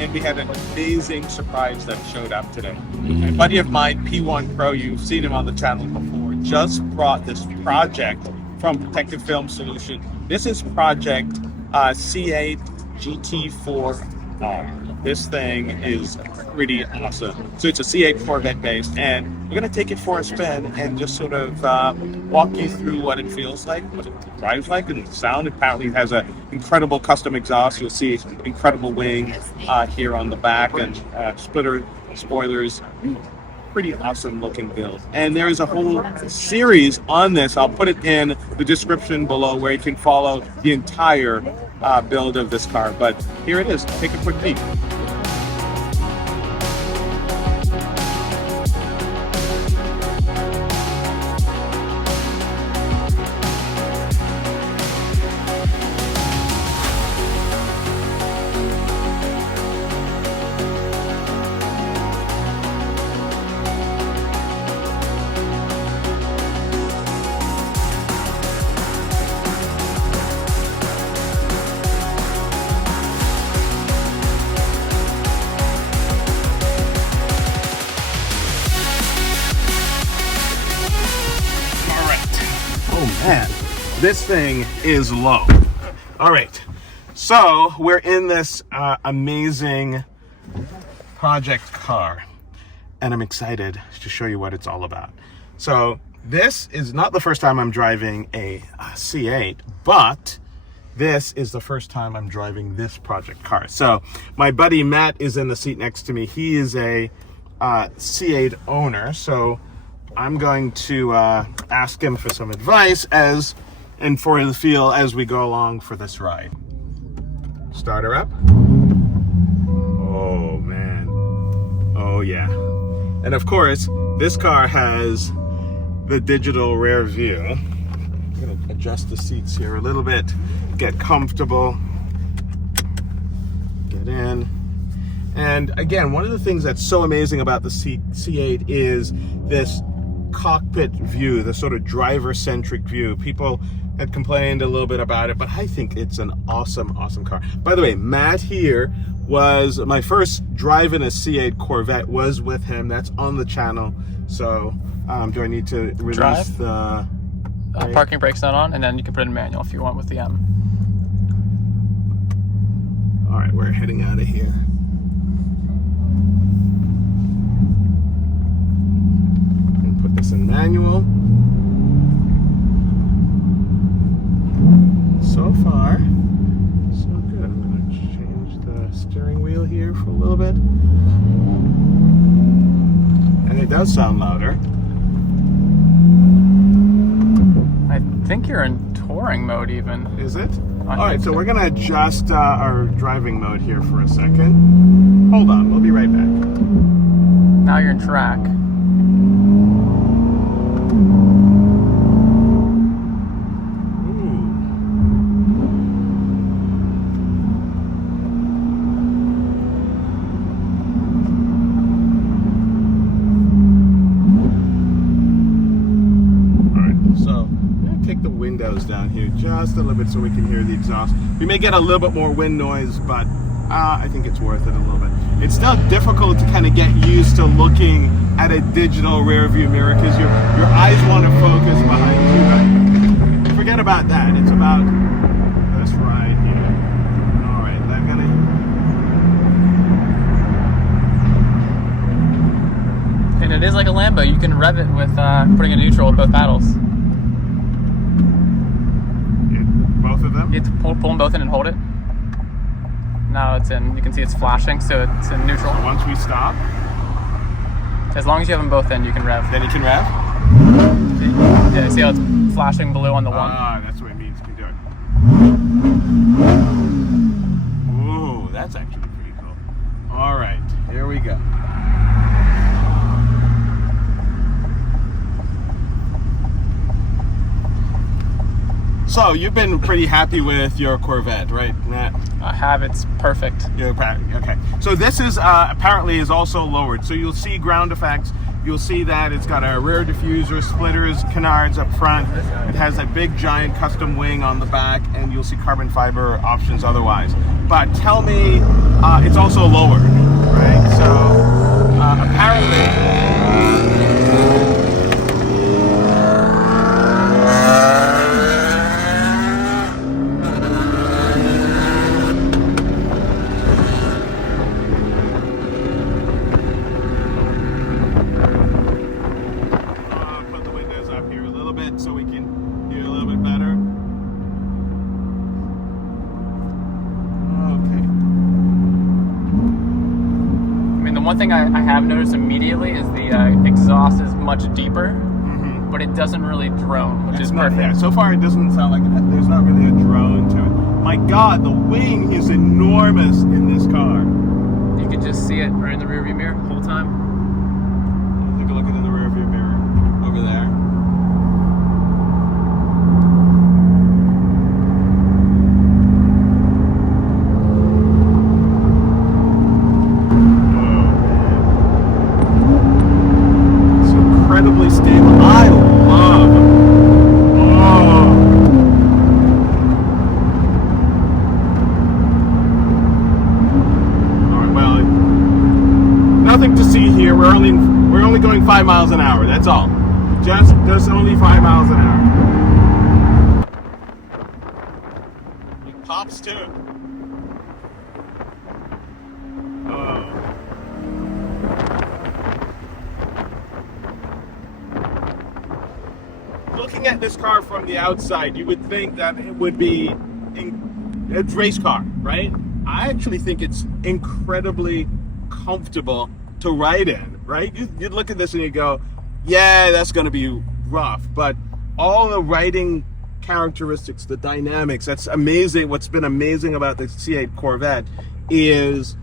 and we had an amazing surprise that showed up today. A buddy of mine, P1 Pro, you've seen him on the channel before, just brought this project from Protective Film Solution. This is project C8 GT4 R. This thing is pretty awesome. So it's a C8 Corvette base, and we're going to take it for a spin and just sort of walk you through what it feels like, what it drives like, and the sound. Apparently it has an incredible custom exhaust. You'll see incredible wing here on the back, and splitter spoilers. Pretty awesome looking build. And there is a whole series on this. I'll put it in the description below where you can follow the entire build of this car. But here it is. Take a quick peek. Man, this thing is low. All right, so we're in this amazing project car, and I'm excited to show you what it's all about. So this is not the first time I'm driving a C8, but this is the first time I'm driving this project car. So my buddy Matt is in the seat next to me. He is a C8 owner, so I'm going to ask him for some advice and for the feel as we go along for this ride. Start her up. Oh man. Oh yeah. And of course, this car has the digital rear view. I'm gonna adjust the seats here a little bit, get comfortable, get in. And again, one of the things that's so amazing about the C8 is this cockpit view, the sort of driver-centric view. People had complained a little bit about it, but I think it's an awesome car. By the way, Matt here was my first drive in a C8 Corvette was with him. That's on the channel. So do I need to release drive? The parking brake's not on, and then you can put it in manual if you want with the M. All right, we're heading out of here. Put this in manual. So far, so good. I'm going to change the steering wheel here for a little bit. And it does sound louder. I think you're in touring mode even. Is it? All right, so we're going to adjust our driving mode here for a second. Hold on, we'll be right back. Now you're in track. Down here just a little bit so we can hear the exhaust. We may get a little bit more wind noise, but I think it's worth it a little bit. It's still difficult to kind of get used to looking at a digital rear view mirror because your eyes want to focus behind you, but forget about that. It's about this right here. All right, I'm gonna. And it is like a Lambo. You can rev it with putting a neutral with both paddles. Both of them? You have to pull them both in and hold it. Now it's in. You can see it's flashing, so it's in neutral. So once we stop, as long as you have them both in, you can rev. Then you can rev? Yeah, see how it's flashing blue on the one? Ah, that's what it means. You can do it. Ooh, that's actually pretty cool. All right, here we go. So you've been pretty happy with your Corvette, right, Matt? I have. It's perfect. Okay. So this is apparently is also lowered. So you'll see ground effects. You'll see that it's got a rear diffuser, splitters, canards up front. It has a big giant custom wing on the back, and you'll see carbon fiber options otherwise. But tell me, it's also lowered, right? So apparently. So we can hear a little bit better. Okay. I mean, the one thing I have noticed immediately is the exhaust is much deeper, but it doesn't really drone, which is perfect. Yeah, so far it doesn't sound like there's not really a drone to it. My God, the wing is enormous in this car. You can just see it right in the rearview mirror the whole time. Take a look at it in the rearview mirror over there. Incredibly stable. I love. All right. Well, nothing to see here. We're only going 5 miles an hour. That's all. Just only 5 miles an hour. It pops too. Looking at this car from the outside, you would think that it would be a race car, right? I actually think it's incredibly comfortable to ride in, right? You'd look at this and you go, yeah, that's going to be rough. But all the riding characteristics, the dynamics, that's amazing. What's been amazing about the C8 Corvette is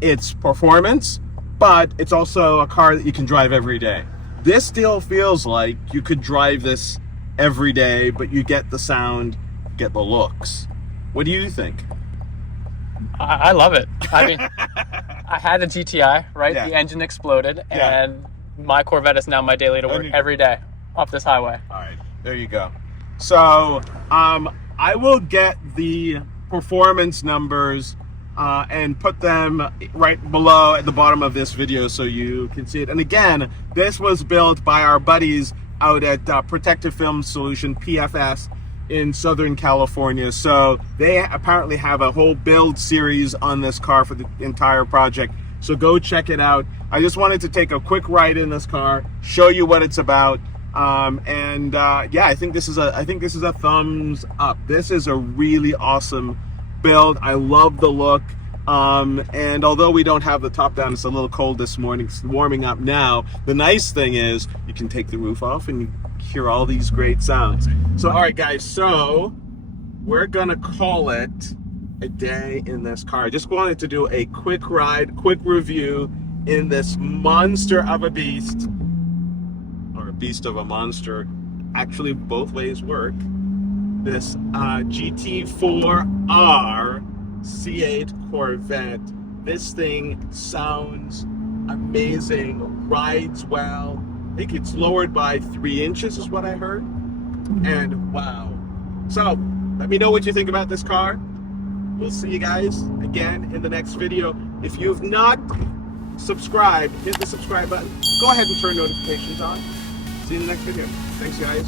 its performance, but it's also a car that you can drive every day. This still feels like you could drive this every day, but you get the sound, get the looks. What do you think? I love it. I mean, I had a GTI, right? Yeah. The engine exploded, and my Corvette is now my daily to work every day off this highway. All right, there you go. So I will get the performance numbers and put them right below at the bottom of this video so you can see it. And again, this was built by our buddies out at Protective Film Solution, PFS, in Southern California. So they apparently have a whole build series on this car for the entire project. So go check it out. I just wanted to take a quick ride in this car, show you what it's about. Yeah, I think this is a thumbs up. This is a really awesome build. I love the look. And although we don't have the top down, it's a little cold this morning. It's warming up now. The nice thing is you can take the roof off and you hear all these great sounds. So, all right, guys. So we're gonna call it a day in this car. I just wanted to do a quick ride, quick review in this monster of a beast, or a beast of a monster. Actually, both ways work. This GT4 R C8 Corvette. This thing sounds amazing, rides well. I think it's lowered by 3 inches is what I heard. And wow. So let me know what you think about this car. We'll see you guys again in the next video. If you've not subscribed, hit the subscribe button. Go ahead and turn notifications on. See you in the next video. Thanks, guys.